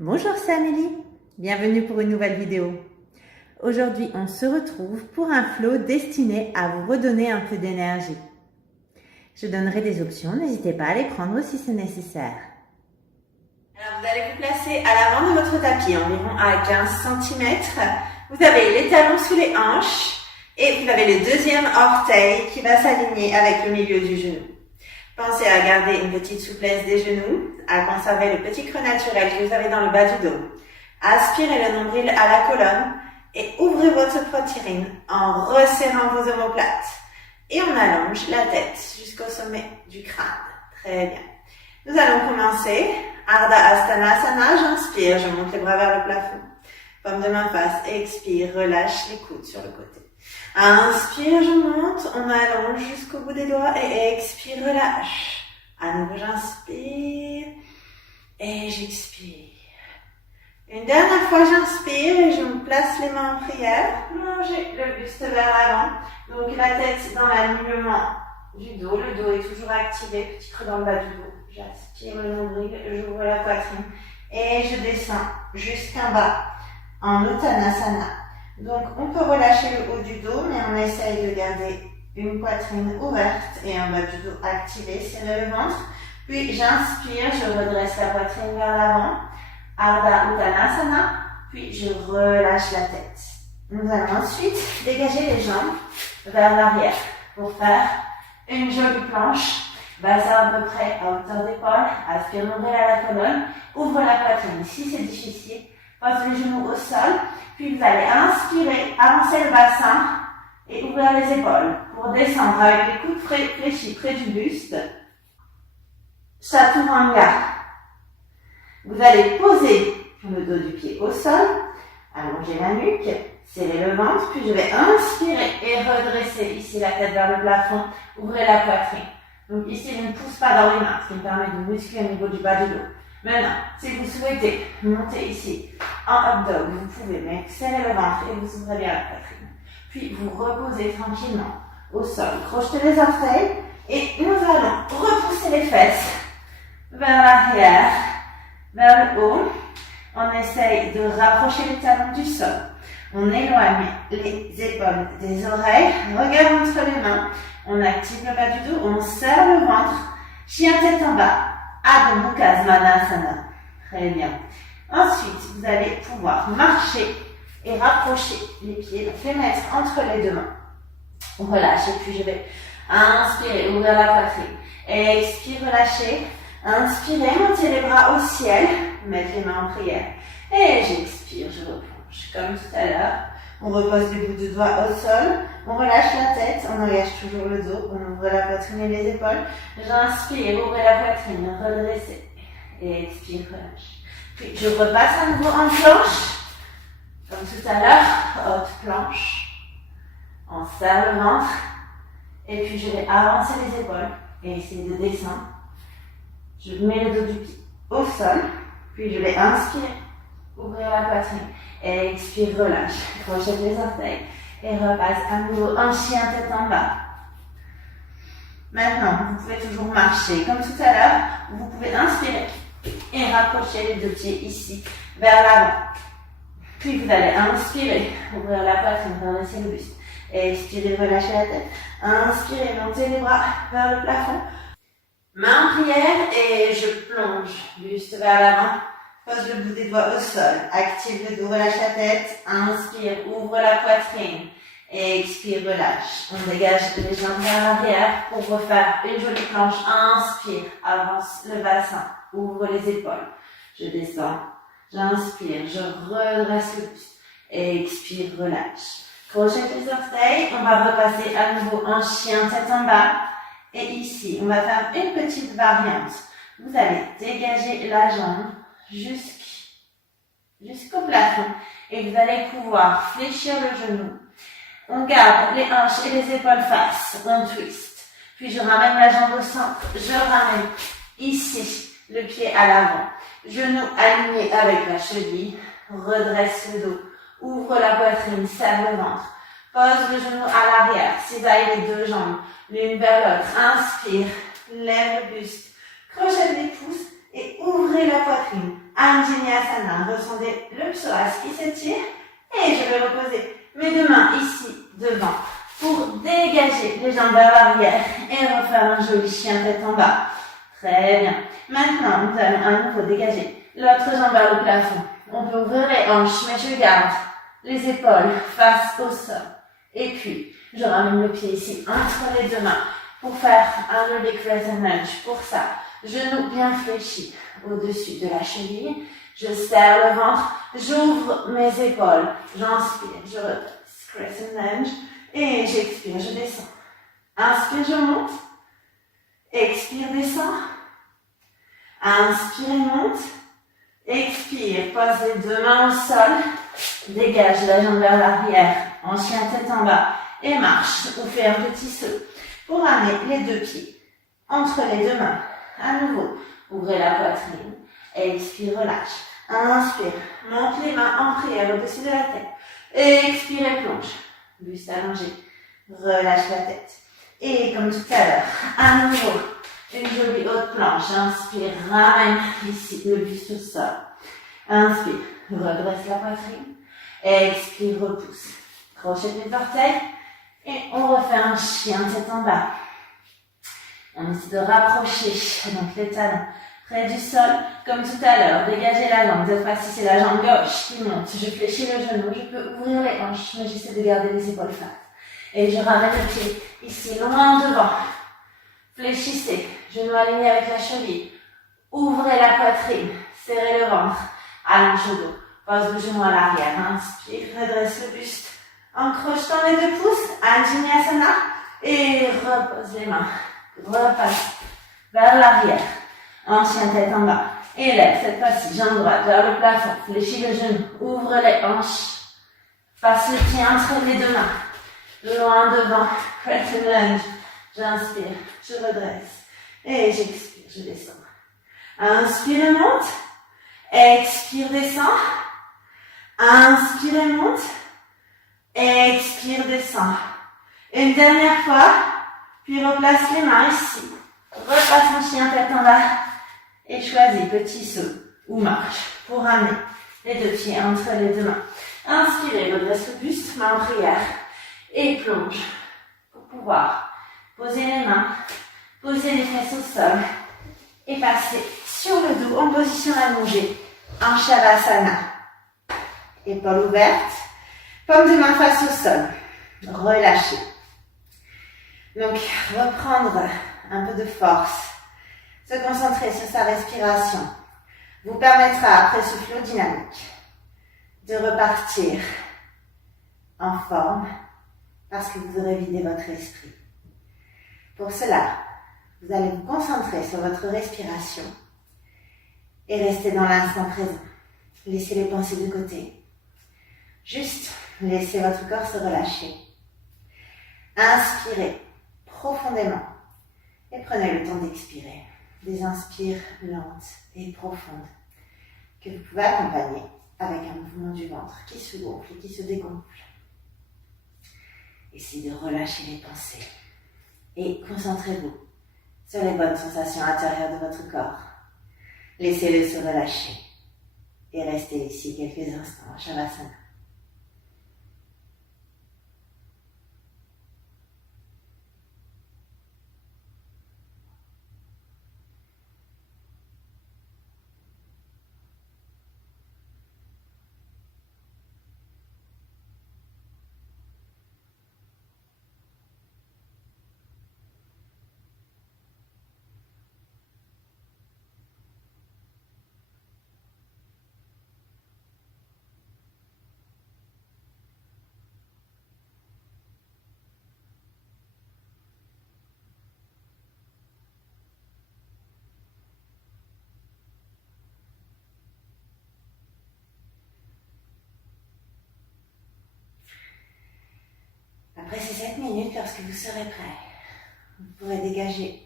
Bonjour, c'est Amélie. Bienvenue pour une nouvelle vidéo. Aujourd'hui, on se retrouve pour un flow destiné à vous redonner un peu d'énergie. Je donnerai des options, n'hésitez pas à les prendre si c'est nécessaire. Alors, vous allez vous placer à l'avant de votre tapis, environ à 15 cm. Vous avez les talons sous les hanches et vous avez le deuxième orteil qui va s'aligner avec le milieu du genou. Pensez à garder une petite souplesse des genoux, à conserver le petit creux naturel que vous avez dans le bas du dos. Aspirez le nombril à la colonne et ouvrez votre poitrine en resserrant vos omoplates. Et on allonge la tête jusqu'au sommet du crâne. Très bien. Nous allons commencer. Ardha Astanasana, j'inspire, je monte les bras vers le plafond. Paume de main face, expire, relâche les coudes sur le côté. Inspire, je monte, on allonge jusqu'au bout des doigts et expire, relâche. À nouveau, j'inspire et j'expire. Une dernière fois, j'inspire et je me place les mains en prière. Plongez le buste vers l'avant. Donc la tête dans l'alignement du dos. Le dos est toujours activé, petit creux dans le bas du dos. J'aspire le nombril, j'ouvre la poitrine et je descends jusqu'en bas en Uttanasana. Donc, on peut relâcher le haut du dos, mais on essaye de garder une poitrine ouverte et un bas du dos activé, serrer le ventre. Puis, j'inspire, je redresse la poitrine vers l'avant, Ardha Uttanasana, puis je relâche la tête. Nous allons ensuite dégager les jambes vers l'arrière pour faire une jolie planche, bassin à peu près à hauteur d'épaule, aspire nombril à la colonne, ouvre la poitrine. Si c'est difficile, pose les genoux au sol. Puis vous allez inspirer, avancer le bassin et ouvrir les épaules pour descendre avec les coudes fléchis près du buste. Chaturanga. Vous allez poser le dos du pied au sol, allonger la nuque, serrer le ventre, puis je vais inspirer et redresser ici la tête vers le plafond, ouvrez la poitrine. Donc ici, je ne pousse pas dans les mains, ce qui me permet de muscler au niveau du bas du dos. Maintenant, si vous souhaitez monter ici en up dog, vous pouvez, mais serrez le ventre et vous ouvrez bien la poitrine. Puis vous reposez tranquillement au sol. Crochetez les orteils et nous allons repousser les fesses vers l'arrière, vers le haut. On essaye de rapprocher les talons du sol. On éloigne les épaules des oreilles, regard entre les mains. On active le bas du dos, on serre le ventre, chien tête en bas. Adho Mukha Svanasana. Très bien. Ensuite, vous allez pouvoir marcher et rapprocher les pieds, donc les mettre entre les deux mains. On relâche et puis je vais inspirer, ouvrir la poitrine. Expire, relâcher. Inspirez, montez les bras au ciel, mettre les mains en prière. Et j'expire, je replonge comme tout à l'heure. On repose les bouts de doigts au sol, on relâche la tête, on engage toujours le dos, on ouvre la poitrine et les épaules. J'inspire, ouvrez la poitrine, redressez. Et expire, relâche. Puis je repasse à nouveau en planche, comme tout à l'heure, haute planche. On serre le ventre. Et puis je vais avancer les épaules et essayer de descendre. Je mets le dos du pied au sol, puis je vais inspirer, ouvrir la poitrine. Et expire, relâche. Crochet les orteils. Et repasse à nouveau en chien tête en bas. Maintenant, vous pouvez toujours marcher comme tout à l'heure. Vous pouvez inspirer et rapprocher les deux pieds ici, vers l'avant. Puis vous allez inspirer, ouvrir la poitrine, redresser le buste. Et expirez, relâchez la tête. Inspirez, montez les bras vers le plafond. Main en prière et je plonge, buste vers l'avant. Pose le bout des doigts au sol, active le dos, relâche la tête, inspire, ouvre la poitrine, et expire, relâche. On dégage les jambes vers l'arrière pour refaire une jolie planche, inspire, avance le bassin, ouvre les épaules, je descends, j'inspire, je redresse le buste, et expire, relâche. Crochette les orteils, on va repasser à nouveau en chien tête en bas, et ici, on va faire une petite variante. Vous allez dégager la jambe, jusqu'au plafond et vous allez pouvoir fléchir le genou. On garde les hanches et les épaules face, on twist. Puis je ramène la jambe au centre, je ramène ici le pied à l'avant. Genou aligné avec la cheville, redresse le dos, ouvre la poitrine, serre le ventre. Pose le genou à l'arrière, cisaille les deux jambes, l'une vers l'autre. Inspire, lève le buste, crochette les pouces et ouvrez la poitrine. Anjaneyasana. mains, ressentez le psoas qui s'étire. Et je vais reposer mes deux mains ici, devant, pour dégager les jambes vers l'arrière et refaire un joli chien tête en bas. Très bien. Maintenant, nous allons à nouveau dégager l'autre jambe vers le plafond. On peut ouvrir les hanches, mais je garde les épaules face au sol. Et puis, je ramène le pied ici entre les deux mains pour faire un oblique crescent lunge. Pour ça, genou bien fléchi au-dessus de la cheville. Je serre le ventre, j'ouvre mes épaules. J'inspire, je redresse, crescent lunge. Et j'expire, je descends. Inspire, je monte. Expire, descends. Inspire, monte. Expire, pose les deux mains au sol. Dégage la jambe vers l'arrière. En chien tête en bas. Et marche. Ou fais un petit saut. Pour amener les deux pieds entre les deux mains. À nouveau, ouvrez la poitrine. Expire, relâche. Inspire, monte les mains en prière au-dessus de la tête. Expire, plonge. Buste allongé. Relâche la tête. Et comme tout à l'heure, à nouveau, une jolie haute planche. Inspire, ramène ici le buste au sol. Inspire, redresse la poitrine. Expire, repousse. Crochet les orteils. Et on refait un chien tête en bas. On essaie de rapprocher donc les talons près du sol, comme tout à l'heure. Dégagez la jambe. Cette fois-ci, c'est la jambe gauche qui monte. Je fléchis le genou. Je peux ouvrir les hanches, mais j'essaie de garder les épaules fat. Et je ramène le pied ici, loin devant. Fléchissez. Genou aligné avec la cheville. Ouvrez la poitrine. Serrez le ventre. Allonge le dos. Pose le genou à l'arrière. Inspire. Redresse le buste. En crochetant les deux pouces. Anjaneyasana. Et repose les mains. Repasse vers l'arrière. Ancien tête en bas. Et lève cette fois-ci, jambe droite vers le plafond. Fléchis le genou. Ouvre les hanches. Passe le pied entre les deux mains. Loin devant. Crescent lunge. J'inspire. Je redresse. Et j'expire. Je descends. Inspire et monte. Expire, descend. Inspire et monte. Expire, descend. Une dernière fois. Puis replace les mains ici. Repasse en chien tête en bas. Et choisis petit saut ou marche pour ramener les deux pieds entre les deux mains. Inspirez, redresse le buste, main en prière. Et plonge pour pouvoir poser les mains, poser les fesses au sol. Et passer sur le dos en position allongée. En Shavasana. Épaules ouvertes. Paume de main face au sol. Relâchez. Donc, reprendre un peu de force, se concentrer sur sa respiration, vous permettra, après ce flot dynamique, de repartir en forme parce que vous aurez vidé votre esprit. Pour cela, vous allez vous concentrer sur votre respiration et rester dans l'instant présent. Laissez les pensées de côté. Juste laissez votre corps se relâcher. Inspirez profondément et prenez le temps d'expirer. Des inspires lentes et profondes que vous pouvez accompagner avec un mouvement du ventre qui se gonfle et qui se dégonfle. Essayez de relâcher les pensées et concentrez-vous sur les bonnes sensations intérieures de votre corps. Laissez-le se relâcher et restez ici quelques instants en Shavasana. Après ces 7 minutes, lorsque vous serez prêt, vous pourrez dégager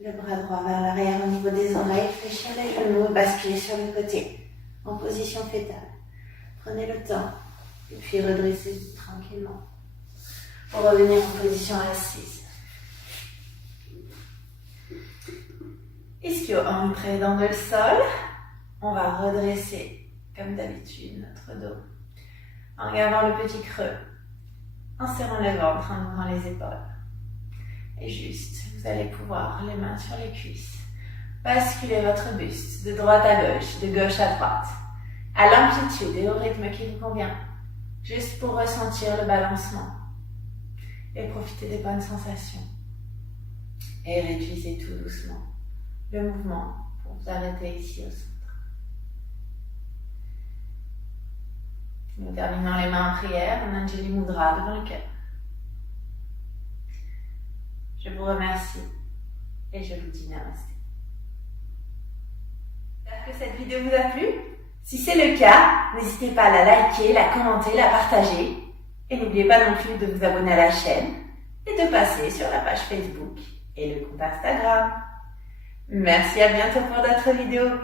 le bras droit vers l'arrière au niveau des oreilles, fléchir les genoux, basculer sur le côté, en position fétale. Prenez le temps, et puis redressez tranquillement, pour revenir en position assise. Ischio ancré dans le sol, on va redresser comme d'habitude, notre dos. En regardant le petit creux, en serrant le ventre, en ouvrant les épaules. Et juste, vous allez pouvoir, les mains sur les cuisses, basculer votre buste de droite à gauche à droite, à l'amplitude et au rythme qui vous convient, juste pour ressentir le balancement et profiter des bonnes sensations. Et réduisez tout doucement le mouvement pour vous arrêter ici au centre. Nous terminons les mains en prière en Anjali Mudra devant le cœur. Je vous remercie et je vous dis namasté. J'espère que cette vidéo vous a plu. Si c'est le cas, n'hésitez pas à la liker, la commenter, la partager. Et n'oubliez pas non plus de vous abonner à la chaîne et de passer sur la page Facebook et le compte Instagram. Merci, à bientôt pour d'autres vidéos.